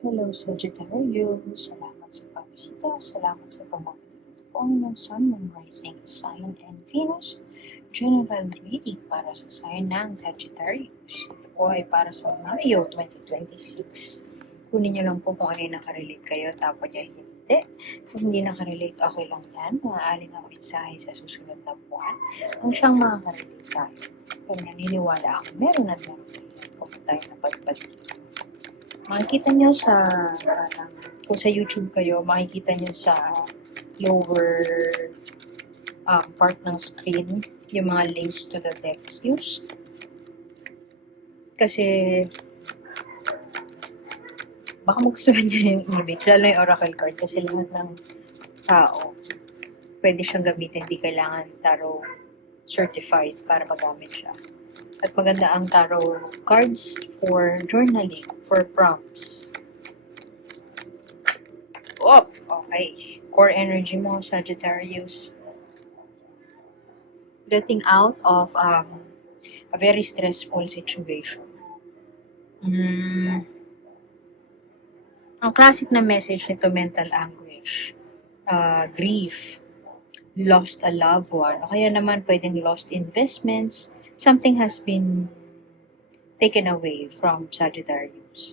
Hello, Sagittarius. Salamat sa pagbisita. Salamat sa pamabili. Ito po ang inyong Sun, Moon, Rising, Sign, and Venus. General reading para sa sign ng Sagittarius. Ito po ay para sa Mayo 2026. Kunin niyo lang po kung ano yung nakarelate kayo, tapos niya hindi. Kung hindi nakarelate, okay lang yan. Maaaring ang mensahe sa susunod na buwan. Ang siyang makakarelate tayo. Pero naniniwala ako, meron at meron kayo kung tayo napadpad dito. Makikita nyo sa, kung sa YouTube kayo, makikita nyo sa lower part ng screen yung mga links to the decks used. Kasi, baka magustuhan nyo yung image, lalo yung oracle card, kasi lahat ng tao, pwede siyang gamitin, hindi kailangan tarot certified para magamit siya. At maganda ang tarot cards for journaling, for prompts. Oh, okay. Core energy mo, Sagittarius. Getting out of a very stressful situation. Ang classic na message nito, mental anguish, grief, lost a loved one, o kaya naman pwedeng lost investments, something has been taken away from Sagittarius.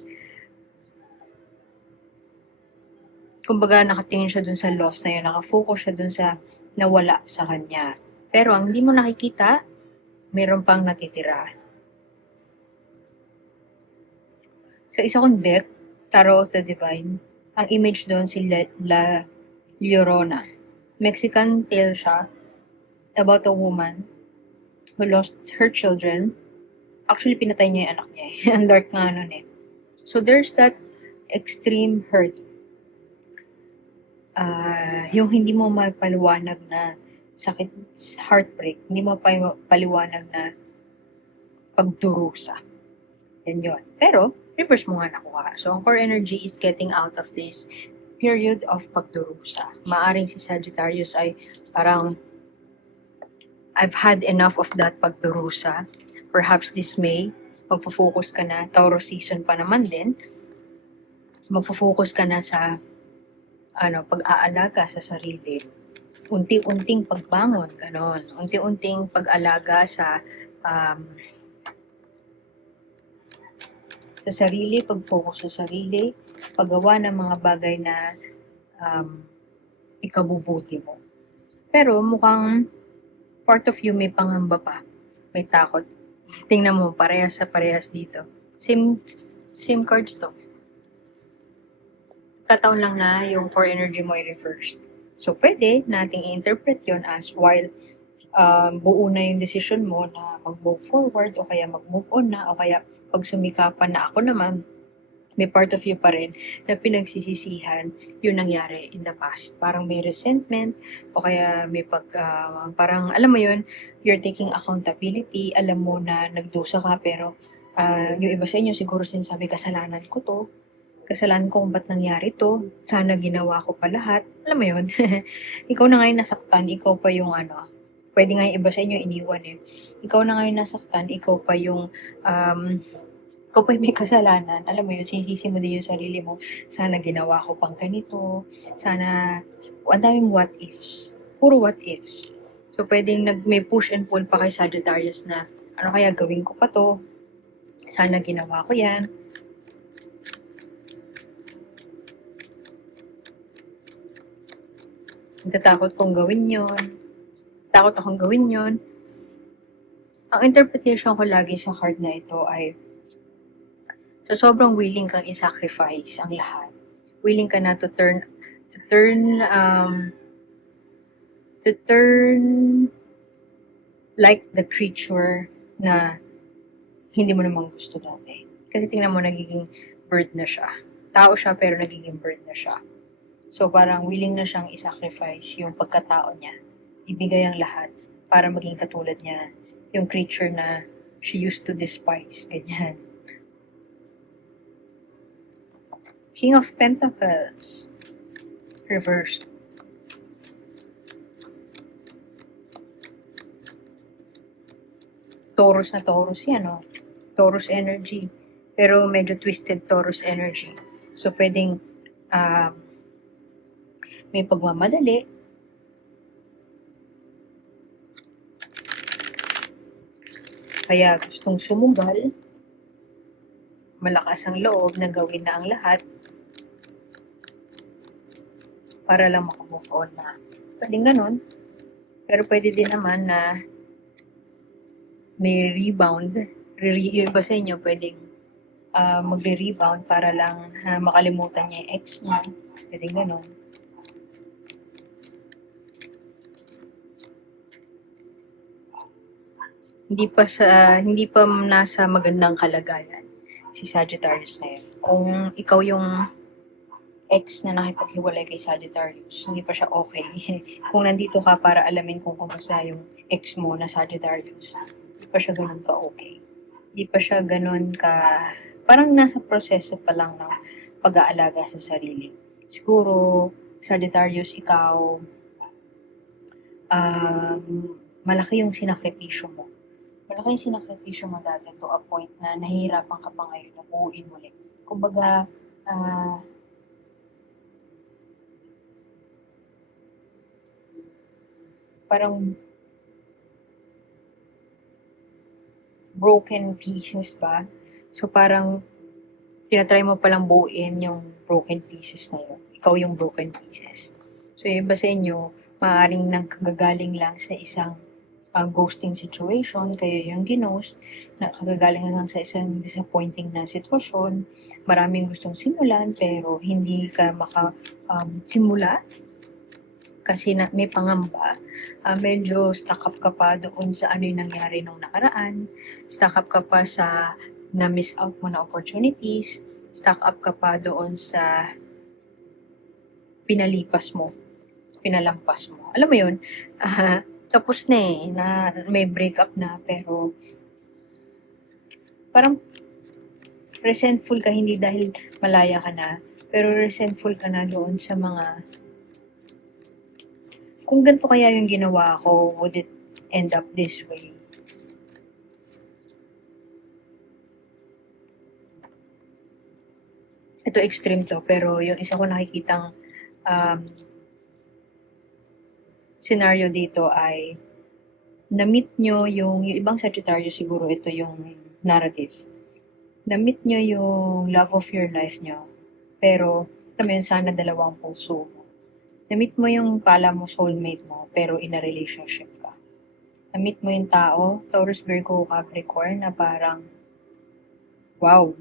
Kumbaga, nakatingin siya dun sa loss na yun, nakafocus siya dun sa nawala sa kanya. Pero ang hindi mo nakikita, meron pang natitira. Sa isa kong deck, Tarot of the Divine, ang image doon si La Llorona. Mexican tale siya about a woman who lost her children. Actually, pinatay niya yung anak niya. Ang dark nga nun eh. So, there's that extreme hurt. Yung hindi mo mapaliwanag na sakit, heartbreak, hindi mo paliwanag na pagdurusa. Yan yun. Pero, reverse mo nga nakuha. So, ang core energy is getting out of this period of pagdurusa. Maaring si Sagittarius ay parang, I've had enough of that pagdurusa. Perhaps this May, magpo-focus ka na, Taurus season pa naman din, magpo-focus ka na sa pag-aalaga sa sarili. Unti-unting pagbangon, ganon. Unti-unting pag-alaga sa sarili, pag-focus sa sarili, paggawa ng mga bagay na ikabubuti mo. Pero mukhang part of you may pangamba pa, may takot. Tingnan mo, parehas sa parehas dito. Same cards to. Kataon lang na yung core energy mo i-reversed. So, pwede nating i-interpret yon as while buo na yung decision mo na mag-move forward o kaya mag-move on na o kaya pag sumikapan na ako naman, may part of you pa rin na pinagsisisihan yung nangyari in the past. Parang may resentment o kaya may parang alam mo yun, you're taking accountability, alam mo na nagdusa ka pero yung iba sa inyo siguro sinasabi kasalanan ko to, kasalanan ko kung ba't nangyari to, sana ginawa ko pa lahat, alam mo yun, ikaw na ngayon nasaktan, ikaw pa yung pwede nga yung iba sa inyo iniwan eh, ikaw na ngayon nasaktan, ikaw pa yung may kasalanan, alam mo yun, sinisisi mo din yung sarili mo, sana ginawa ko pang ganito, sana, ang daming what ifs, puro what ifs, so pwedeng may push and pull pa kay Sagittarius na, ano kaya gawin ko pa to, sana ginawa ko yan, natatakot kong gawin yon, takot akong gawin yon. Ang interpretation ko lagi sa card na ito ay so sobrang willing kang i-sacrifice ang lahat. Willing ka na to turn like the creature na hindi mo naman gusto dati. Kasi tingnan mo, nagiging bird na siya. Tao siya pero nagiging bird na siya. So parang willing na siyang i-sacrifice yung pagkatao niya. Ibigay ang lahat para maging katulad niya. Yung creature na she used to despise. Ganyan. King of Pentacles. Reversed. Taurus na Taurus yan, no? Taurus energy. Pero medyo twisted Taurus energy. So, pwedeng may pagmamadali, kaya gustong sumugal, malakas ang loob na gawin na ang lahat para lang makamove on na. Pwedeng ganun. Pero pwede din naman na may rebound. Yung iba sa inyo pwedeng magre-rebound para lang makalimutan niya yung ex niya. Pwedeng ganun. Hindi pa nasa magandang kalagayan si Sagittarius na yun. Kung ikaw yung ex na nakipaghiwalay kay Sagittarius, hindi pa siya okay. Kung nandito ka para alamin kung kumusta yung ex mo na Sagittarius, hindi pa siya ganun ka okay. Hindi pa siya ganun ka, parang nasa proseso pa lang ng pag-aalaga sa sarili. Siguro, Sagittarius, ikaw, malaki yung sinakripisyo mo. Malaki yung sinakripisyo mo dati to a point na nahihirapan ka pa ngayon na buuin ulit. Kumbaga, parang broken pieces ba? So parang tinatry mo palang buuin yung broken pieces na yun. Ikaw yung broken pieces. So yung iba sa inyo, maaaring nang kagagaling lang sa isang ghosting situation, kayo yung ginost, na kagagaling lang sa isang disappointing na sitwasyon, maraming gustong simulan pero hindi ka simula kasi na, may pangamba, medyo stuck up ka pa doon sa ano yung nangyari nung nakaraan, stuck up ka pa sa na-miss out mo na opportunities, stuck up ka pa doon sa pinalipas mo, pinalampas mo. Alam mo yun, tapos na na may breakup na, pero parang resentful ka, hindi dahil malaya ka na, pero resentful ka na doon sa mga kung ganito kaya yung ginawa ko, would it end up this way? Ito extreme to, pero yung isa ko nakikitang scenario dito ay na-meet nyo yung ibang Sagittarius, siguro ito yung narrative. Na-meet nyo yung love of your life nyo, pero alam mo yun, sana dalawang puso mo. Na-meet mo yung pala mo, soulmate mo, pero in a relationship ka. Na-meet mo yung tao, Taurus, Virgo, Capricorn, na parang, wow,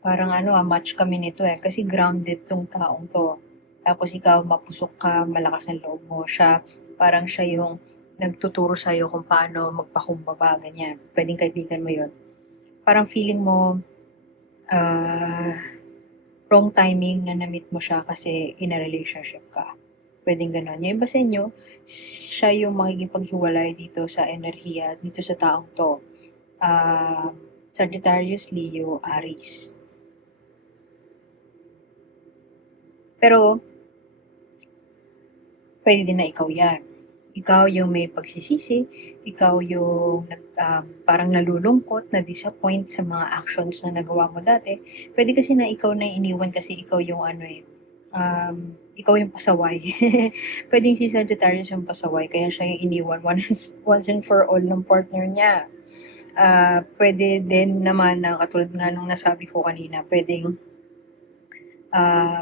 parang match kami nito kasi grounded tong taong to. Tapos ikaw, mapusok ka, malakas ang loob mo. Parang siya yung nagtuturo sa'yo kung paano magpakumbaba, ganyan. Pwedeng kaibigan mo yun. Parang feeling mo, wrong timing na na-meet mo siya kasi in a relationship ka. Pwedeng ganon. Yung iba sa inyo, siya yung makikipaghiwalay dito sa enerhiya, dito sa taong to. Sagittarius, Leo, Aries. Pero, pwede din na ikaw yan. Ikaw yung may pagsisisi, ikaw yung parang nalulungkot, na-disappoint sa mga actions na nagawa mo dati. Pwede kasi na ikaw na iniwan kasi ikaw yung ikaw yung pasaway. Pwedeng si Sagittarius yung pasaway, kaya siya yung iniwan once and for all ng partner niya. Pwede din naman na katulad nga nung nasabi ko kanina, pwedeng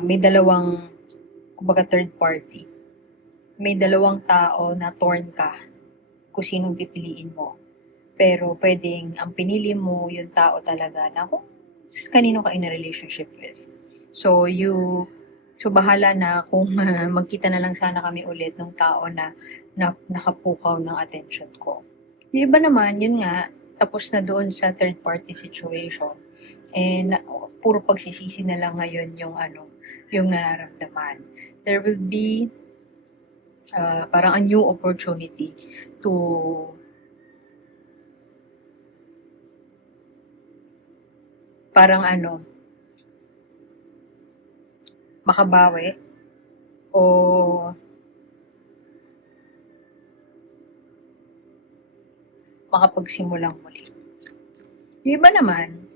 may dalawang, kumbaga third party. May dalawang tao na torn ka kung sinong pipiliin mo. Pero pwedeng ang pinili mo yung tao talaga na kung kanino ka in a relationship with. So bahala na kung magkita na lang sana kami ulit ng tao na nakapukaw ng attention ko. Yung iba naman, yun nga, tapos na doon sa third party situation. And puro pagsisisi na lang ngayon yung nararamdaman. There will be parang a new opportunity to parang makabawi o makapagsimulang muli. Yung iba naman,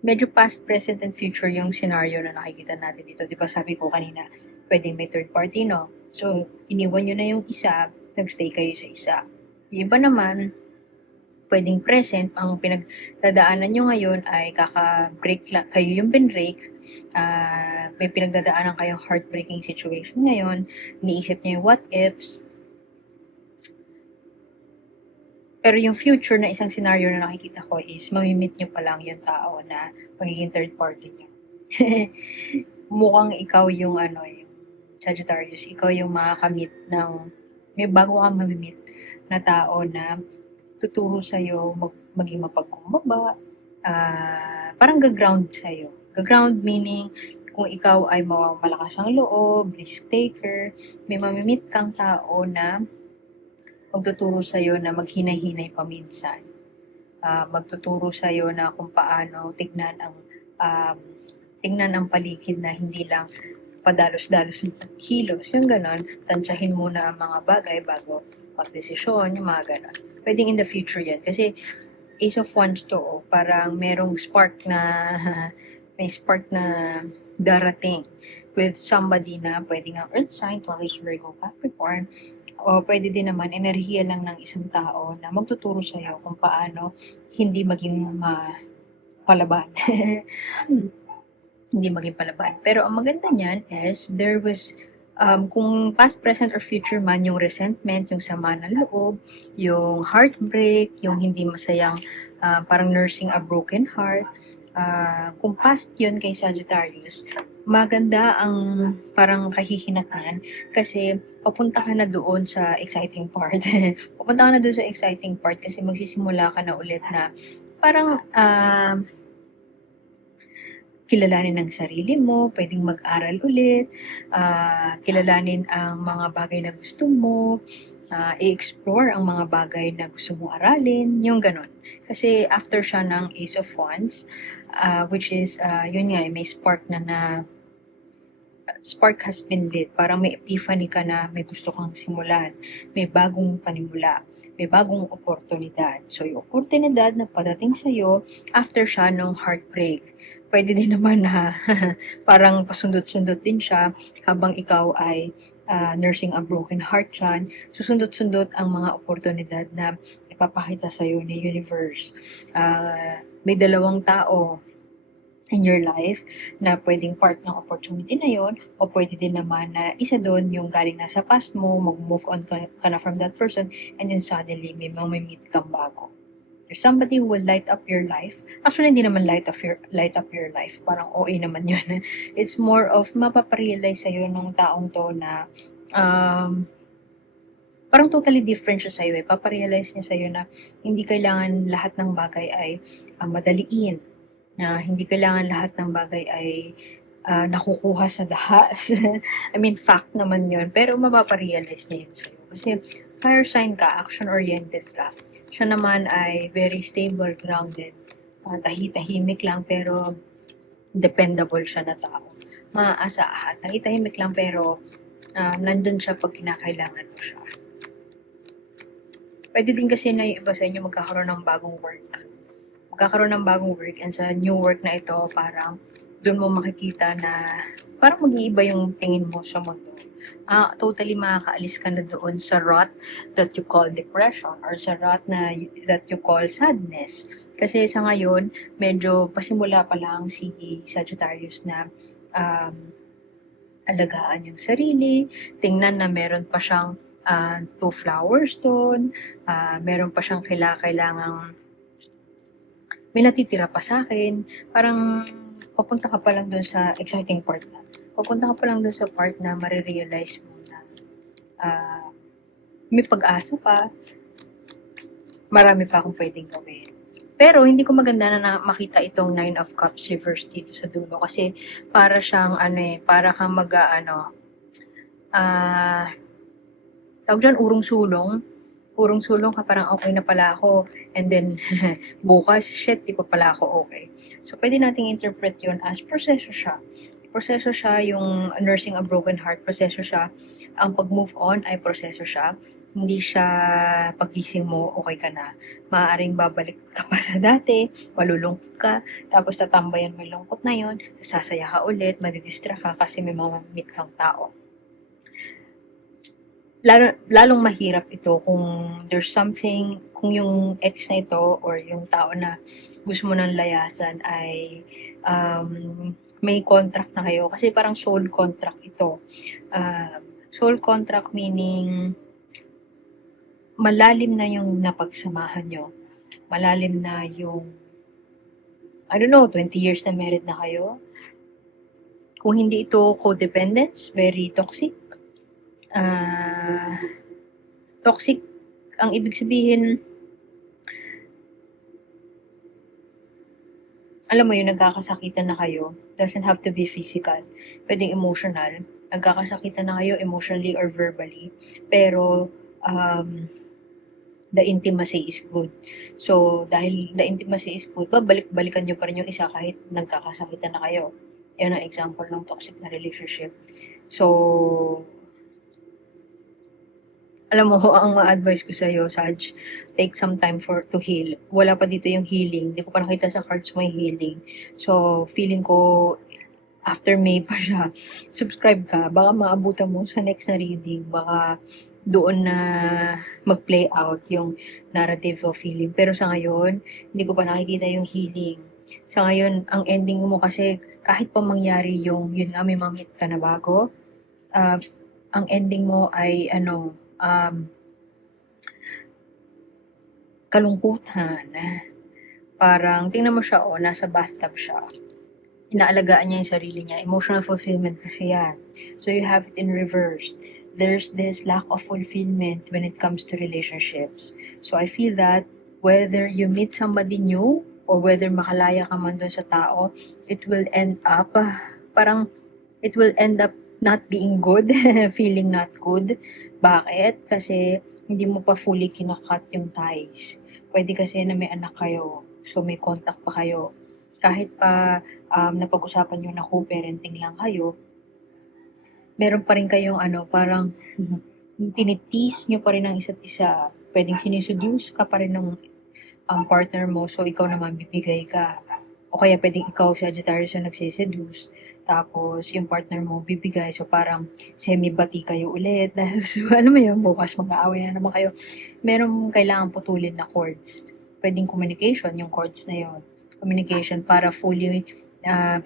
medyo past, present, and future yung scenario na nakikita natin dito. Di ba sabi ko kanina, pwedeng may third party, no? So, iniwan nyo na yung isa, nagstay kayo sa isa. Yung iba naman, pwedeng present, ang pinagdadaanan nyo ngayon ay kaka-break lang, kayo yung binbreak, may pinagdadaanan kayong heartbreaking situation ngayon, iniisip niyo yung what ifs, pero yung future na isang scenario na nakikita ko is mamimit nyo pa lang yung tao na magiging third party nyo. Mukhang ikaw yung yung Sagittarius, ikaw yung makakamit ng, may bago kang mamimit na tao na tuturo sa'yo maging mapagkumbaba, parang gaground sa'yo. Gaground meaning, kung ikaw ay malakas ang loob, risk taker, may mamimit kang tao na magtuturo sa'yo na maghinay-hinay paminsan. Magtuturo sa'yo na kung paano tignan ang paligid na hindi lang padalos-dalos ng kilos, yung ganon, tansyahin muna ang mga bagay bago magdesisyon, yung mga ganon. Pwedeng in the future yan, kasi Ace of Wands to, parang merong spark na, may spark na darating with somebody na pwedeng ang Earth sign, Taurus, Virgo, Capricorn, o pwede din naman enerhiya lang ng isang tao na magtuturo sa'yo kung paano hindi maging palaban. Hindi maging palaban. Pero ang maganda niyan is there was kung past, present, or future man, yung resentment, yung sama ng loob, yung heartbreak, yung hindi masayang parang nursing a broken heart, kung past yun kay Sagittarius, maganda ang parang kahihinatnan kasi papunta ka na doon sa exciting part. Papunta ka na doon sa exciting part kasi magsisimula ka na ulit na parang kilalanin ang sarili mo, pwedeng mag-aral ulit, kilalanin ang mga bagay na gusto mo, i-explore ang mga bagay na gusto mong aralin, yung ganon. Kasi after siya ng Ace of Wands, which is, yun nga, may spark na spark has been lit. Parang may epiphany ka na may gusto kang simulan, may bagong panimula, may bagong oportunidad. So, yung oportunidad na padating sa'yo after siya nung heartbreak. Pwede din naman na parang pasundot-sundot din siya habang ikaw ay nursing a broken heart dyan. Susundot-sundot ang mga oportunidad na ipapakita sa'yo ni universe. May dalawang tao in your life na pwedeng part ng opportunity na yon, o pwede din naman na isa doon yung galing na sa past mo, mag-move on ka na from that person, and then suddenly may meet kang bago. There's somebody who will light up your life. Actually, hindi naman light up your life. Parang OA naman yun. It's more of mapaparealize sa'yo nung taong to na parang totally different siya sa'yo. Paparealize niya sa'yo na hindi kailangan lahat ng bagay ay madaliin, na hindi kailangan lahat ng bagay ay nakukuha sa dahas. I mean, fact naman yun. Pero mapaparealize niya yun sa'yo. Kasi fire sign ka, action-oriented ka. Siya naman ay very stable, grounded, tahimik lang, pero dependable siya na tao. Maaasahan. Tahimik lang, pero nandun siya pag kinakailangan mo siya. Pwede din kasi na yung iba sa inyo magkakaroon ng bagong work. Magkakaroon ng bagong work, and sa new work na ito, parang doon mo makikita na parang mag-iiba yung tingin mo sa mundo. Totally makakaalis ka na doon sa rut that you call depression or sa rut that you call sadness. Kasi sa ngayon, medyo pasimula pa lang si Sagittarius na alagaan yung sarili, tingnan na meron pa siyang 2 flowers doon, meron pa siyang kailangang may natitira pa sa akin, parang papunta ka pa lang dun sa exciting part na. Papunta ka pa lang dun sa part na marirealize mo na may pag-asa pa, marami pa akong pwedeng gawin. Pero hindi ko maganda na makita itong 9 of Cups reverse dito sa dulo kasi para siyang para kang tawag dyan, urong sulong ka, parang okay na pala ako, and then bukas, shit, di pa pala ako okay. So, pwede nating interpret yun as proseso siya. Proseso siya, yung nursing a broken heart, proseso siya. Ang pag-move on ay proseso siya. hindi siya pagising mo, okay ka na. Maaaring babalik ka pa sa dati, malulungkot ka, tapos tatambayan mo yung lungkot na yun, sasaya ka ulit, madidistract ka kasi may mga meet kang tao. Lalong mahirap ito kung there's something, kung yung ex na ito or yung tao na gusto mo ng layasan ay may contract na kayo. Kasi parang soul contract ito. Soul contract meaning malalim na yung napagsamahan nyo. Malalim na yung, I don't know, 20 years na married na kayo. Kung hindi ito codependence, very toxic. Toxic, ang ibig sabihin, alam mo yun, nagkakasakitan na kayo. Doesn't have to be physical. Pwedeng emotional. Nagkakasakitan na kayo emotionally or verbally. Pero, the intimacy is good. So, dahil the intimacy is good, babalik-balikan nyo pa rin yung isa kahit nagkakasakitan na kayo. Yan ang example ng toxic na relationship. So, alam mo, ang ma-advise ko sa'yo, Saj, take some time to heal. Wala pa dito yung healing. Hindi ko pa nakita sa cards mo yung healing. So, feeling ko, after May pa siya, subscribe ka. Baka maabutan mo sa next na reading. Baka doon na mag-play out yung narrative of healing. Pero sa ngayon, hindi ko pa nakikita yung healing. Sa ngayon, ang ending mo kasi, kahit pa mangyari yung, yun nga, may mamit ka na bago, ang ending mo ay, kalungkutan. Parang, tingnan mo siya, nasa bathtub siya. Inaalagaan niya yung sarili niya. Emotional fulfillment kasi yan. So, you have it in reverse. There's this lack of fulfillment when it comes to relationships. So, I feel that whether you meet somebody new or whether makalaya ka man doon sa tao, it will end up, it will end up not being good, feeling not good. Bakit? Kasi hindi mo pa fully kinakat yung ties. Pwede kasi na may anak kayo, so may contact pa kayo. Kahit pa napag-usapan nyo na co-parenting lang kayo, meron pa rin kayong parang tinitease nyo pa rin ang isa't isa. Pwedeng sinuseduce ka pa rin ng partner mo, so ikaw naman bibigay ka. O kaya pwedeng ikaw, Sagittarius, yung nagsiseduce, tapos yung partner mo bibigay, so parang semi-bati kayo ulit. So, alam mo yun, bukas mag-aaway na naman kayo. Meron kailangan putulin na chords. Pwedeng communication, yung chords na yun. Communication para fully,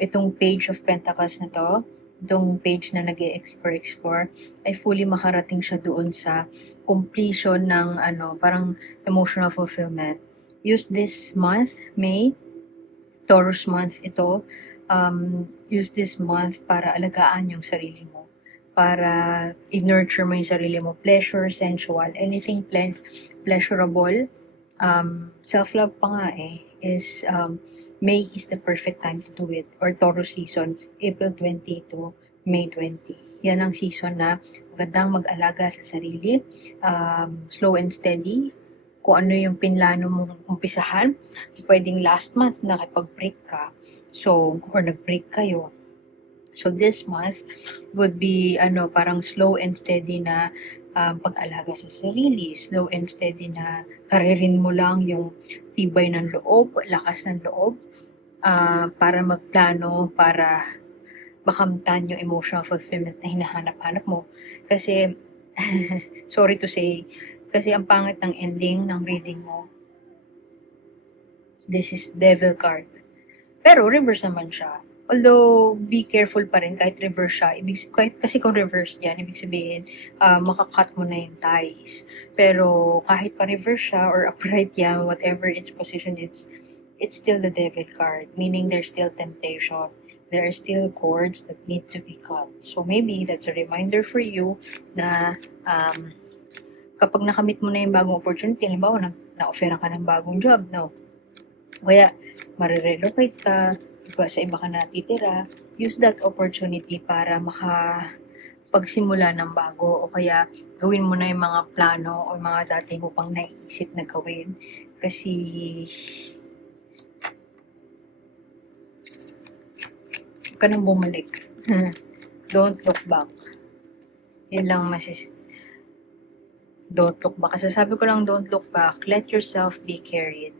itong page of pentacles na to, itong page na nag-explore, ay fully makarating siya doon sa completion ng parang emotional fulfillment. Use this month, May, Taurus month ito, use this month para alagaan yung sarili mo. Para i-nurture mo yung sarili mo. Pleasure, sensual, anything pleasurable. Self-love pa nga is May is the perfect time to do it. Or Taurus season, April 20 to May 20. Yan ang season na magandang mag-alaga sa sarili. Slow and steady. Kung ano yung pinlano mong umpisahan, pwedeng last month nakipag-break ka. So, or nag-break kayo. So, this month would be, parang slow and steady na pag-alaga sa sarili. Slow and steady na karirin mo lang yung tibay ng loob, lakas ng loob, para magplano, para makamtan yung emotional fulfillment na hinahanap-hanap mo. Kasi, sorry to say, kasi ang pangit ng ending ng reading mo. This is Devil card. Pero reverse naman siya. Although, be careful pa rin kahit reverse siya. Kasi kung reverse yan, ibig sabihin, makakat mo na yung ties. Pero kahit pa reverse siya or upright yan, whatever its position is, it's still the Devil card. Meaning there's still temptation. There are still cords that need to be cut. So maybe that's a reminder for you na kapag nakamit mo na yung bagong opportunity, halimbawa, na-offeran ka ng bagong job, no? Kaya, marirelocate ka, sa iba ka natitira, use that opportunity para makapagsimula ng bago o kaya gawin mo na yung mga plano o mga dati mo pang naiisip na gawin. Kasi, huwag ka nang bumalik. Don't look back. Yun lang Don't look back. Kasi sabi ko lang, don't look back. Let yourself be carried.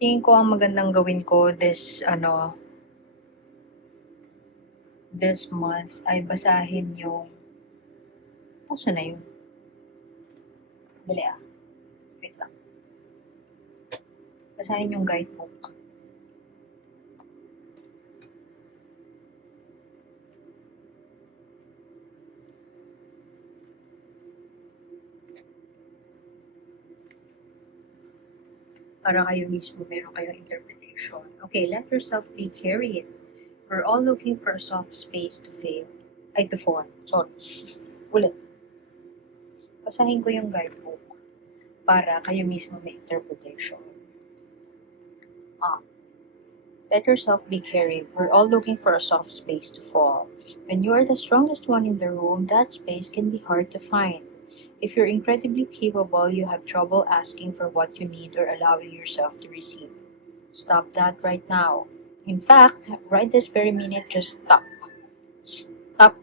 Tingin ko ang magandang gawin ko this month ay basahin yung, asa na yun? Dali wait lang. Basahin yung guidebook. Para kayo mismo meron kayong interpretation. Okay, let yourself be carried. We're all looking for a soft space to fail. Ay, to fall. Sorry. Ulit. Basahin ko yung guidebook para kayo mismo may interpretation. Let yourself be carried. We're all looking for a soft space to fall. When you are the strongest one in the room, that space can be hard to find. If you're incredibly capable, you have trouble asking for what you need or allowing yourself to receive. Stop that right now. In fact, right this very minute, just stop. Stop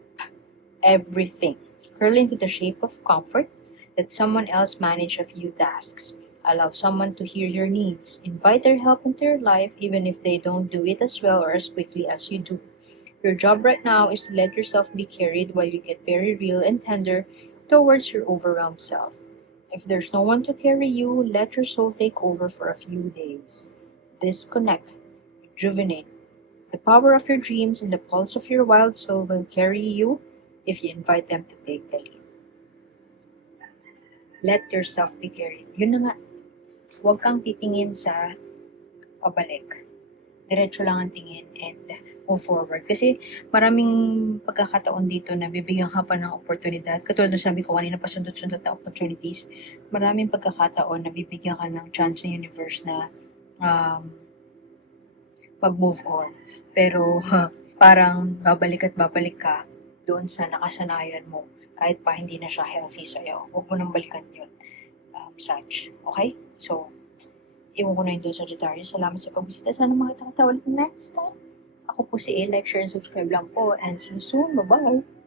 everything. Curl into the shape of comfort. Let someone else manage a few tasks. Allow someone to hear your needs. Invite their help into your life even if they don't do it as well or as quickly as you do. Your job right now is to let yourself be carried while you get very real and tender towards your overwhelmed self. If there's no one to carry you, let your soul take over for a few days. Disconnect, rejuvenate. The power of your dreams and the pulse of your wild soul will carry you if you invite them to take the lead. Let yourself be carried. Yun na nga. Huwag kang titingin sa pabalik. Diretso lang ang tingin and move forward. Kasi maraming pagkakataon dito na bibigyan ka pa ng oportunidad. Katulad ng sabi ko kanina, pasundot-sundot na opportunities. Maraming pagkakataon na bibigyan ka ng chance ng universe na mag-move on. Pero parang babalik at babalik ka doon sa nakasanayan mo kahit pa hindi na siya healthy sa'yo. Huwag mo nang balikan yun. Such. Okay? So, iwan ko na yun doon sa Sagittarius. Salamat sa pagbisita. Sana makita kita ulit next time. Ako po si A. Like, share, and subscribe lang po. And see you soon. Bye-bye!